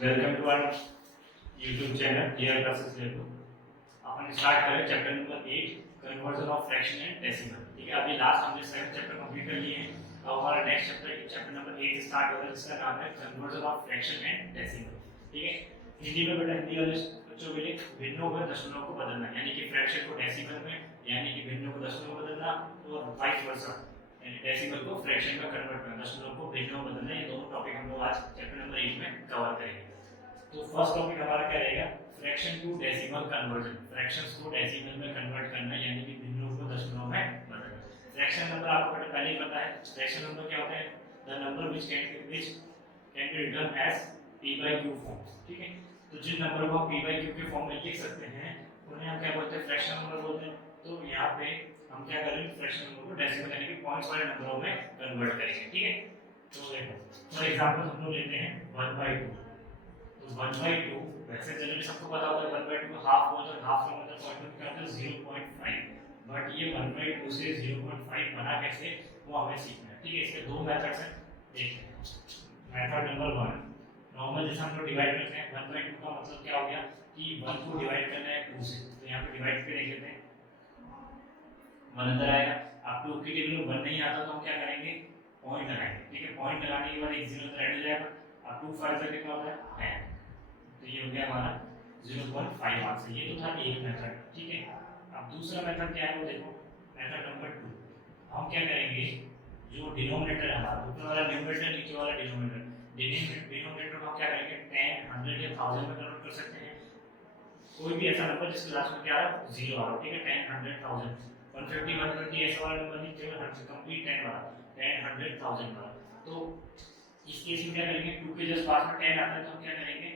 Welcome to our YouTube channel here classes लेबो। अपन start करें chapter number 8 conversion of fraction and decimal. ठीक है, अभी लास्ट हमने 7 चैप्टर कंप्लीट कर लिए हैं। अब हमारा नेक्स्ट चैप्टर नंबर 8 स्टार्ट हो रहा है, जिसका नाम है conversion of fraction and decimal. ठीक है, हिंदी में बेटा हिंदी वाले बच्चों के लिए भिन्नों को दशमलव को बदलना, यानी कि फ्रैक्शन को डेसिमल में, यानी कि भिन्नों को दशमलव में बदलना, और वाइस वर्सा, यानी डेसिमल को फ्रैक्शन में कन्वर्ट करना, दशमलव को भिन्नों में बदलना। ये दोनों टॉपिक हम लोग आज चैप्टर नंबर 8 में कवर करेंगे। तो फर्स्ट टॉपिक हमारा क्या रहेगा? Fraction to decimal conversion. Fractions को डेसिमल में कन्वर्ट करना, यानी कि भिन्नों को दशमलव में बदलना। फ्रैक्शन नंबर आपको पहले ही पता है। फ्रैक्शन नंबर क्या होता है? The number which can be written as p by q form. ठीक है, तो जिन नंबर को हम p by q के फॉर्म में लिख सकते हैं उन्हें हम क्या बोलते हैं? फ्रैक्शन नंबर बोलते हैं। तो यहाँ पे हम क्या करेंगे? फ्रैक्शन नंबर को डेसिमल यानी कि पॉइंट्स वाले नंबरों में कन्वर्ट करेंगे। ठीक है, तो देखो फॉर एग्जांपल हम लोग लेते हैं 1/2। तो 1/2 वैसे जनरली सबको पता होता है 1/2 को हाफ बोलते हैं। हाफ का मतलब पॉइंट क्या होता है? 0.5। बट ये 1/2 से 0.5 बना कैसे, वो हमें सीखना है। ठीक है, इसके दो मेथड्स हैं, देखते हैं। मेथड नंबर 1, नॉर्मल जैसे हम लोग डिवाइड करते हैं। 1/2 का मतलब क्या हो गया कि 1 को डिवाइड करना है 2 से, तो यहाँ पे डिवाइड करके देख लेते हैं। 1 अंदर आएगा। अब 2 के टेबल में 1 नहीं आता तो हम क्या करेंगे? पॉइंट लगाएंगे। ठीक है, पॉइंट लगाने के बाद एक 0 अंदर ऐड हो जाएगा। अब 2 5 से कितना होता है 10, तो ये हो गया हमारा 0.5 आंसर। ये तो था एक मेथड। ठीक है, अब दूसरा मेथड क्या है वो देखो, मेथड नंबर 2। हम क्या करेंगे? जो डिनोमिनेटर है हमारा, ऊपर वाला न्यूमरेटर, नीचे वाला डिनोमिनेटर, डिनोमिनेटर को हम क्या करेंगे? 10, 100 या 1000 में कन्वर्ट कर सकते हैं। कोई भी ऐसा नंबर जिसके लास्ट में क्या है? 0 आ रहा है। ठीक है, 10, 100, 1000, 150, 120 ऐसा वाला नंबर नहीं, केवल 100 कंप्लीट 10 वाला, 10, 100, 1000 वाला। तो इस केस में क्या करेंगे? 2 के जस्ट पास में 10 आता है तो हम क्या करेंगे?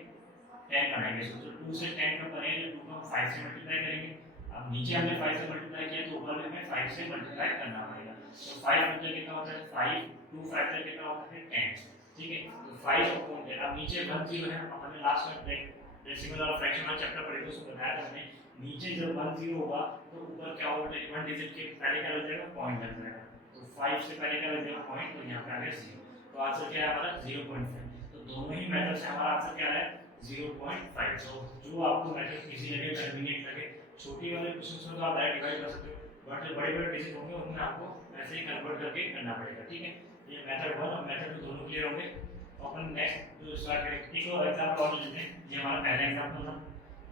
10 बनाएंगे। तो 2 से 10 कब बनेगा? 2 को हम 5 से मल्टीप्लाई करेंगे। अब नीचे हमने 5 से मल्टीप्लाई किया तो ऊपर में हमें 5 से मल्टीप्लाई करना पड़ेगा। तो 5 मतलब कितना होता है? 5, 2 5 तक कितना होता है? 10। ठीक है, तो 5 अपॉन 10। अब नीचे 1 0 है, हमने लास्ट में डेसिमल और फ्रैक्शन वाला चैप्टर पढ़े थे, उसमें बताया था हमने नीचे जब 1 0 होगा तो ऊपर क्या होगा? 1 डिजिट के पहले क्या लग जाएगा? पॉइंट लग जाएगा। तो 5 से पहले क्या लग जाएगा? पॉइंट, तो यहाँ पे आ गया 0। तो आंसर क्या है हमारा? 0.5। तो दोनों ही मेथड से हमारा आंसर क्या है? 0.5। तो जो आपको मेथड इजी लगे, कन्वीनियंट लगे, छोटी वाले क्वेश्चंस में तो आप डायरेक्ट डिवाइड कर सकते हो, बट जो बड़े-बड़े डिजिट होंगे उनमें आपको ऐसे ही कन्वर्ट करके करना पड़ेगा। ठीक है, ये मेथड 1 और मेथड 2 दोनों क्लियर होंगे। तो अपन नेक्स्ट जो स्टार्ट करेंगे, एक और एग्जांपल और लेते हैं। ये हमारा पहला एग्जांपल था।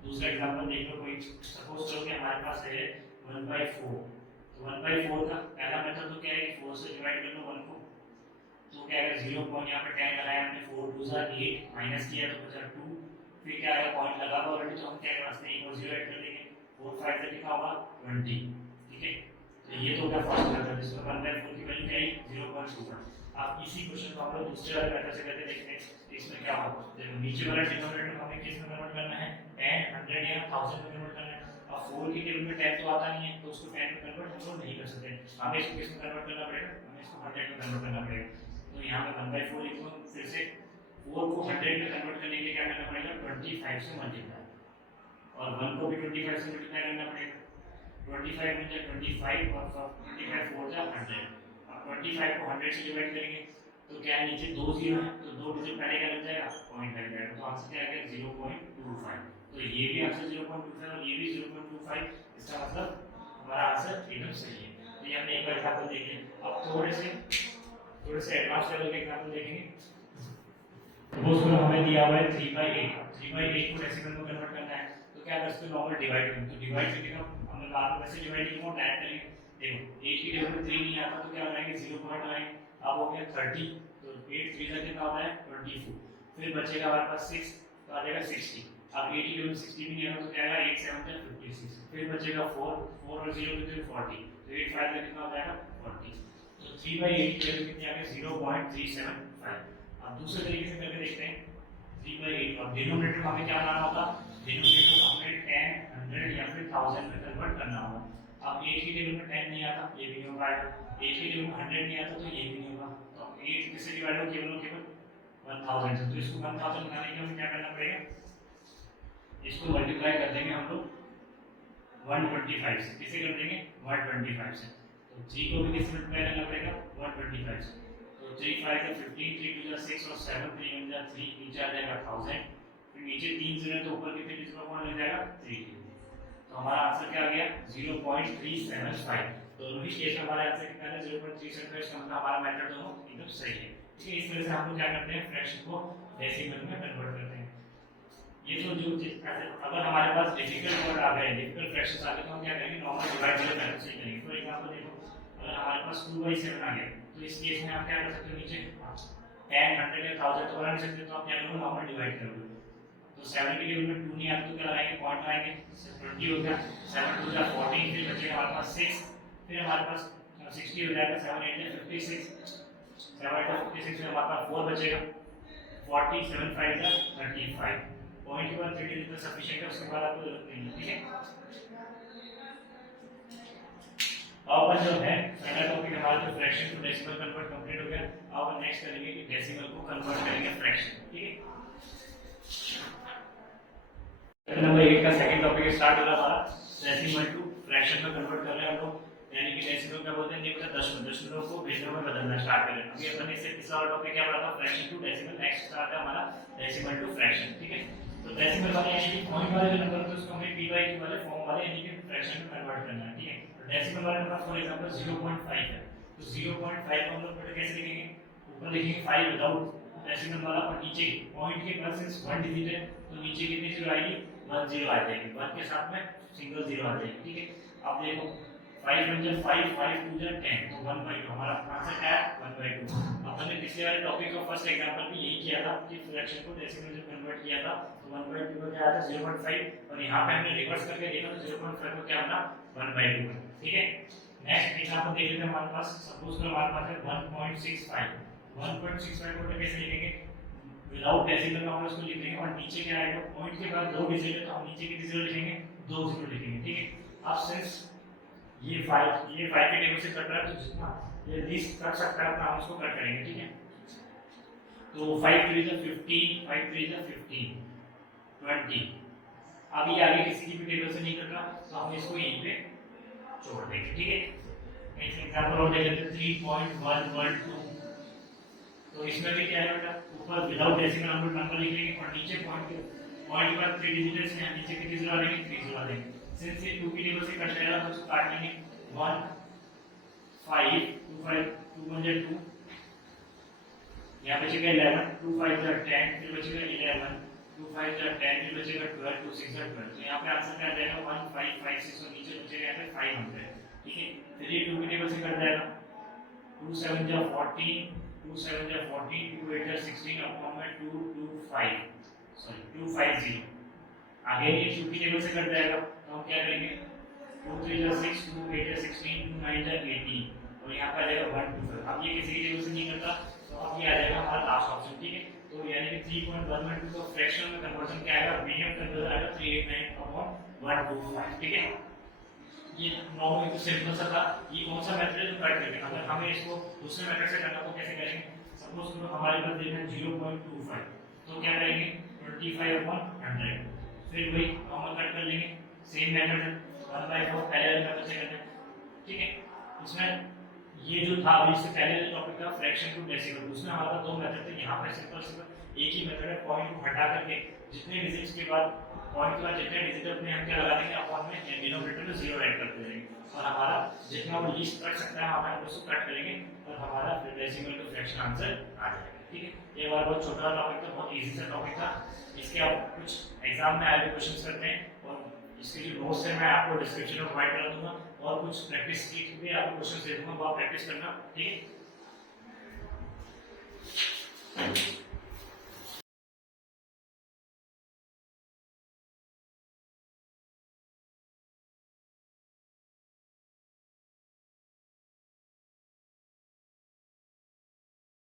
दूसरा एग्जांपल देख लो। कोई सपोज करो कि हमारे पास है 1/4। तो 1/4 का पहला मेथड तो क्या है? 4 से डिवाइड कर लो 1 को, तो क्या है? 0 पॉइंट यहाँ पे 10 लगाया हमने, 4 2 जा 8, माइनस किया तो बचा 2, फिर क्या है? पॉइंट लगा हुआ ऑलरेडी, तो हम क्या कर सकते हैं? 1 और 0 ऐड कर देंगे। 4 5 से कितना होगा? 20। ठीक है, तो ये तो क्या फर्स्ट मेथड, इसमें 1/4 की वैल्यू क्या है? 0.2। आप इसी क्वेश्चन को हम लोग दूसरे वाले मेथड से करके देखते हैं। इसमें क्या होगा? देखो नीचे वाला डिनोमिनेटर को हमें किस में कन्वर्ट करना है? 10, 100 या 1000 में कन्वर्ट करना है। अब 4 की टेबल में 10 तो आता नहीं है, तो उसको 10 में कन्वर्ट हम लोग नहीं कर सकते। हमें इसको किस में कन्वर्ट करना पड़ेगा? हमें इसको 100 में कन्वर्ट करना पड़ेगा। तो यहाँ पे 1/4 लिखो, फिर से 4 को 100 में कन्वर्ट करने के लिए क्या करना पड़ेगा? 25 से मल्टीप्लाई, और 1 को भी 25 से मल्टीप्लाई करना पड़ेगा। 25 में 25 और 25 4 जा 100। अब 25 को 100 से डिवाइड करेंगे तो क्या है? नीचे 2 0 है, तो 2 डिजिट पहले क्या लग जाएगा? पॉइंट लग जाएगा। तो आंसर क्या आ गया? 0.25। तो ये भी आंसर 0.25 और ये भी 0.25। इसका मतलब हमारा आंसर एकदम सही है। तो ये हमने एक एग्जांपल देख लिया। अब थोड़े से एडवांस लेवल के एग्जांपल देखेंगे। सपोज करो हमें दिया हुआ है 3/8। 3/8 को डेसिमल में कन्वर्ट करना है, तो क्या कर सकते हैं? नॉर्मल डिवाइड करेंगे। तो डिवाइड करके हमने बाद में वैसे डिवाइड किया, डायरेक्ट करेंगे। देखो 8 की टेबल में 3 नहीं आता तो क्या लगाएंगे? 0 पॉइंट लगाएंगे। अब हो गया 30, तो 8 3 से कितना होता है? 24। फिर बचेगा हमारे पास 6, तो आ जाएगा 60। अब 8 की टेबल में 60 भी नहीं आता तो क्या आएगा? 8 7 जा 56। फिर बचेगा 4, 4 और 0 कितने? 40। तो 8 5 का कितना हो जाएगा? 40। तो 3/8 की वैल्यू कितनी आ गई? 0.375। अब दूसरे तरीके से करके देखते हैं। 3/8 और डिनोमिनेटर को हमें क्या बनाना होगा? डिनोमिनेटर को हमें 10, 100 या फिर 1000 में कन्वर्ट करना होगा। अब 8 की टेबल में 10 नहीं आता, ये भी नहीं हो पाएगा। 8 की टेबल में 100 नहीं आता तो ये भी नहीं होगा। तो 8 किससे डिवाइड हो? केवल 1000 से। तो इसको 1000 बनाने के लिए हमें क्या करना पड़ेगा? इसको मल्टीप्लाई कर देंगे हम लोग 125 से। किसे कर देंगे? 125 से। तो 3 को भी किससे मल्टीप्लाई करना पड़ेगा? 125 से। तो 3 5 15, 3 2 6 और 7 3 1 3, नीचे आ जाएगा 1000। नीचे 3 जीरो है तो ऊपर कितने डिजिट का पॉइंट लग जाएगा 3। तो हमारा आंसर क्या आ गया 0.375। दोनों ही केस में हमारा आंसर कितना है 0.375। इसका मतलब हमारा मेथड दोनों एकदम सही है। ठीक है, इस वजह से हम लोग क्या करते हैं फ्रैक्शन को डेसिमल में कन्वर्ट करते हैं। ये जो अगर हमारे पास डिफिकल्ट वर्ड आ गए, डिफिकल्ट फ्रैक्शंस आ गए तो हम क्या करेंगे नॉर्मल डिवाइड वाले मेथड से करेंगे। फॉर एग्जांपल देखो अगर हमारे पास 2/7 आ गया तो इस केस में आप क्या कर सकते हो नीचे 10 100 या 1000 तो बना नहीं सकते, तो आप क्या करोगे नॉर्मल डिवाइड करोगे। तो 7 के टेबल में 2 नहीं आता तो क्या लगाएंगे पॉइंट लगाएंगे 20 हो गया 7 2 जा 14, फिर बचेगा हमारे पास 6, फिर हमारे पास 60 हो जाएगा 7 8 जा 56, 7 8 जा 56 में हमारे पास 4 बचेगा 40 7 5 जा 35। पॉइंट के बाद 3 डिजिट तो सफिशिएंट है, उसके बाद आपको जरूरत नहीं है। ठीक है, अब जो है पहला टॉपिक हमारा जो fraction to decimal convert complete हो गया। अब नेक्स्ट करेंगे कि डेसिमल को कन्वर्ट करेंगे फ्रैक्शन। ठीक है, नंबर 8 का सेकंड टॉपिक स्टार्ट हो रहा हमारा डेसिमल टू फ्रैक्शन में कन्वर्ट कर रहे हैं हम लोग, यानी कि डेसिमल क्या बोलते हैं नहीं पता दशमलव को भेजने में बदलना स्टार्ट करें। अभी अपन इससे तीसरा टॉपिक क्या पढ़ा था fraction to decimal. Next start है हमारा डेसिमल टू फ्रैक्शन। ठीक है, तो डेसिमल वाले यानी कि पॉइंट वाले जो नंबर होते हैं उसको हमें p/q वाले फॉर्म वाले यानी कि फ्रैक्शन में कन्वर्ट करना है। ठीक है, तो डेसिमल वाले नंबर फॉर एग्जांपल 0.5 है तो 0.5 को हम लोग कैसे लिखेंगे, ऊपर लिखेंगे 5 विदाउट डेसिमल वाला और नीचे पॉइंट के पास सिर्फ 1 डिजिट है तो नीचे कितनी जीरो आएगी 1 जीरो आ जाएगी, 1 के साथ में सिंगल जीरो आ जाएगी। ठीक है, अब देखो 5 1 जा 5 5 2 जा 10 तो 1/2 हमारा आंसर क्या है 1/2। अपन ने पिछले वाले टॉपिक का फर्स्ट एग्जांपल भी यही किया था कि फ्रैक्शन को डेसिमल में कन्वर्ट किया था तो 1/2 को क्या आया था 0.5 और यहां पे हमने रिवर्स करके देखा तो 0.5 को क्या बना 1/2। ठीक है, नेक्स्ट एग्जांपल देख लेते हैं। हमारे पास सपोज करो हमारे पास है 1.65 को कैसे लिखेंगे विदाउट डेसिमल में हम उसको लिख देंगे और नीचे क्या आएगा पॉइंट के बाद 2 डिजिट है तो हम नीचे कितने जीरो लिखेंगे 2 जीरो लिखेंगे। ठीक है, अब सिंस ये 5 के टेबल से कट रहा है तो जितना ये 20 कट सकता है हम उसको कट करेंगे। ठीक है, तो 5 3 जा 15 5 3 जा 15 20। अब ये आगे किसी की भी टेबल से नहीं कट रहा तो हम इसको यहीं पे छोड़ देंगे। ठीक है, नेक्स्ट एग्जांपल और देख लेते हैं 3.112। तो इसमें भी क्या है बेटा ऊपर विदाउट डेसिमल हम लोग नंबर लिख लेंगे और नीचे पॉइंट के बाद 3 डिजिट है नीचे कितने जीरो आ लेंगे 3 जीरो आ लेंगे। सिंस ये 2 की टेबल से कट जाएगा तो उसको काट लेंगे 1 5 2 5 2 1 जा 2 यहां बचेगा 11 2 5 जा 10 फिर बचेगा 11 2 5 जा 10 फिर बचेगा 12 2 6 जा 12। तो यहां पे आंसर क्या आ जाएगा 1 5 5 6 और नीचे बचेगा यहां पे 500। ठीक है, फिर ये 2 की टेबल से कट जाएगा 2 7 जा 14 2 7 जा 14 2 8 जा 16 अपॉन में 2 2 5 सॉरी 2 5 0। आगे ये 2 की टेबल से कट जाएगा तो हम क्या करेंगे 2 3 जा 6 2 8 जा 16 2 9 जा 18 और यहां पे आ जाएगा 1 2 5। अब ये किसी की टेबल से नहीं करता तो अब ये आ जाएगा हमारा लास्ट ऑप्शन। ठीक है, तो यानी कि 3.112 को फ्रैक्शन में कन्वर्जन क्या आएगा मीडियम कन्वर्जन आएगा 389/125। ठीक है, ये नॉर्मल तो सिंपल सा था। ये कौन सा मेथड है जो कट करेंगे, अगर हमें इसको दूसरे मेथड से करना तो कैसे करेंगे। सपोज करो हमारे पास देना है 0.25 तो क्या करेंगे 25/100 फिर वही नॉर्मल कट कर लेंगे सेम मेथड है 1/4 पहले वाले मेथड से करते हैं। ठीक है, इसमें ये जो था अभी इससे पहले जो टॉपिक था फ्रैक्शन टू डेसिमल उसमें हमारा दो मेथड थे। यहाँ पे सिंपल एक ही मेथड है पॉइंट को हटा करके जितने डिजिट्स के बाद पॉइंट के बाद जितने डिजिट अपने हम क्या लगा देंगे अपॉन में डिनोमिनेटर में 0 ऐड करते जाएंगे और हमारा जितना वो लीस्ट कट सकता है हम उसको कट करेंगे और हमारा डेसिमल टू फ्रैक्शन आंसर आ जाएगा। ठीक है, ये बार बहुत छोटा टॉपिक था, बहुत इजी सा टॉपिक था। इसके आप कुछ एग्जाम में आए हुए क्वेश्चंस करते हैं और इसके जो नोट्स है मैं आपको डिस्क्रिप्शन में प्रोवाइड करा दूंगा और कुछ प्रैक्टिस की भी आपको क्वेश्चंस दे दूंगा, वो आप प्रैक्टिस करना। ठीक है।